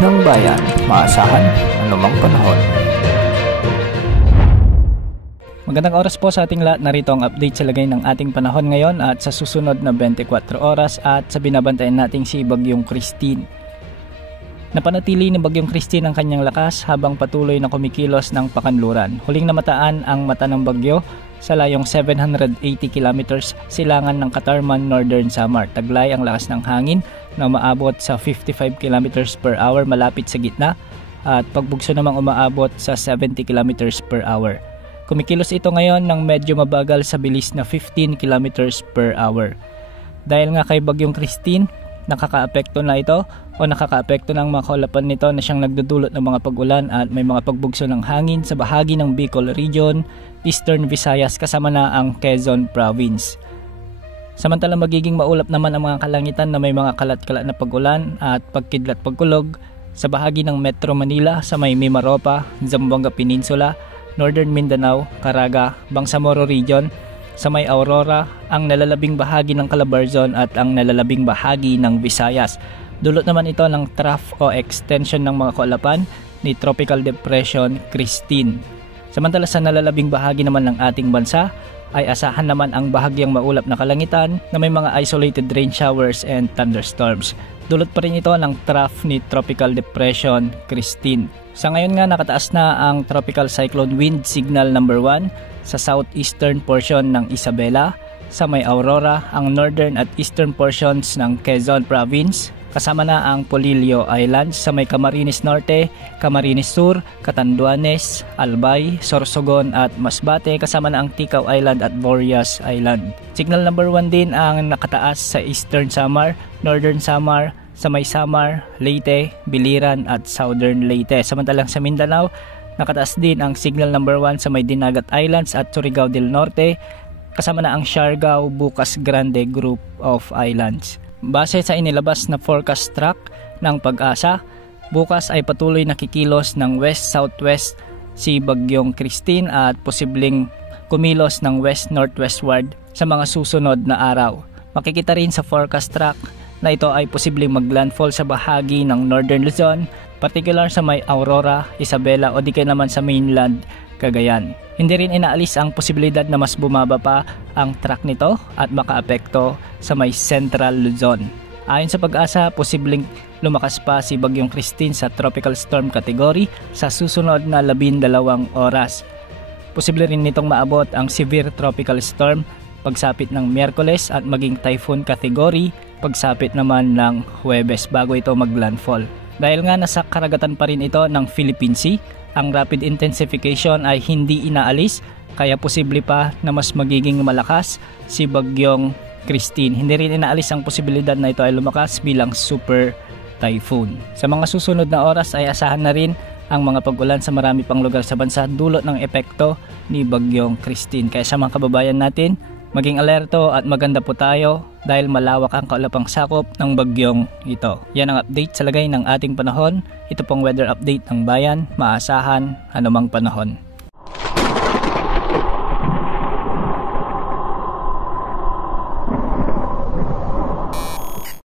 ng bayan, maasahan anumang panahon. Magandang oras po sa ating lahat. Narito ang update sa lagay ng ating panahon ngayon at sa susunod na 24 oras at sa binabantayan nating si Bagyong Christine. Napanatili ni Bagyong Christine ang kanyang lakas habang patuloy na kumikilos ng pakanluran. Huling namataan ang mata ng bagyo sa layong 780 kilometers silangan ng Katarman, Northern Samar. Taglay ang lakas ng hangin na umaabot sa 55 kilometers per hour malapit sa gitna at pagbugso namang umaabot sa 70 kilometers per hour. Kumikilos ito ngayon ng medyo mabagal sa bilis na 15 kilometers per hour. Dahil nga kay Bagyong Christine, nakakaapekto na ito o nakakaapekto ng mga kaulapan nito na siyang nagdudulot ng mga pag-ulan at may mga pagbugso ng hangin sa bahagi ng Bicol Region, Eastern Visayas kasama na ang Quezon Province. Samantalang magiging maulap naman ang mga kalangitan na may mga kalat-kalat na pag-ulan at pagkidlat pagkulog sa bahagi ng Metro Manila sa may Mimaropa, Zamboanga Peninsula, Northern Mindanao, Caraga, Bangsamoro Region, sa may Aurora, ang nalalabing bahagi ng Calabarzon at ang nalalabing bahagi ng Visayas. Dulot naman ito ng trough o extension ng mga kaulapan ni Tropical Depression Christine. Samantala sa nalalabing bahagi naman ng ating bansa ay asahan naman ang bahagyang maulap na kalangitan na may mga isolated rain showers and thunderstorms. Dulot pa rin ito ng trough ni Tropical Depression Christine. Sa ngayon nga nakataas na ang Tropical Cyclone Wind Signal number 1 sa southeastern portion ng Isabela, sa may Aurora, ang northern at eastern portions ng Quezon Province, kasama na ang Polillo Islands sa may Camarines Norte, Camarines Sur, Catanduanes, Albay, Sorsogon at Masbate kasama na ang Ticao Island at Borias Island. Signal number 1 din ang nakataas sa Eastern Samar, Northern Samar, sa may Samar, Leyte, Biliran at Southern Leyte. Samantalang sa Mindanao, nakataas din ang signal number 1 sa may Dinagat Islands at Surigao del Norte, kasama na ang Siargao, Bukas Grande Group of Islands. Base sa inilabas na forecast track ng Pag-asa, bukas ay patuloy na kikilos ng west-southwest si Bagyong Christine at posibleng kumilos ng west-northwestward sa mga susunod na araw. Makikita rin sa forecast track na ito ay posibleng maglandfall sa bahagi ng Northern Luzon, particular sa may Aurora, Isabela o di kaya naman sa mainland Cagayan. Hindi rin inaalis ang posibilidad na mas bumaba pa ang track nito at makaapekto sa may Central Luzon. Ayon sa Pag-asa, posibleng lumakas pa si Bagyong Christine sa tropical storm category sa susunod na 12 oras. Posible rin nitong maabot ang severe tropical storm pagsapit ng Miyerkules at maging typhoon category pagsapit naman ng Huwebes bago ito maglandfall. Dahil nga nasa karagatan pa rin ito ng Philippine Sea, ang rapid intensification ay hindi inaalis kaya posible pa na mas magiging malakas si Bagyong Christine. Hindi rin inaalis ang posibilidad na ito ay lumakas bilang super typhoon. Sa mga susunod na oras ay asahan na rin ang mga pag-ulan sa marami pang lugar sa bansa dulot ng epekto ni Bagyong Christine. Kaya sa mga kababayan natin, maging alerto at maganda po tayo dahil malawak ang kaulapang sakop ng bagyong ito. Yan ang update sa lagay ng ating panahon. Ito pong weather update ng bayan, maasahan anumang panahon.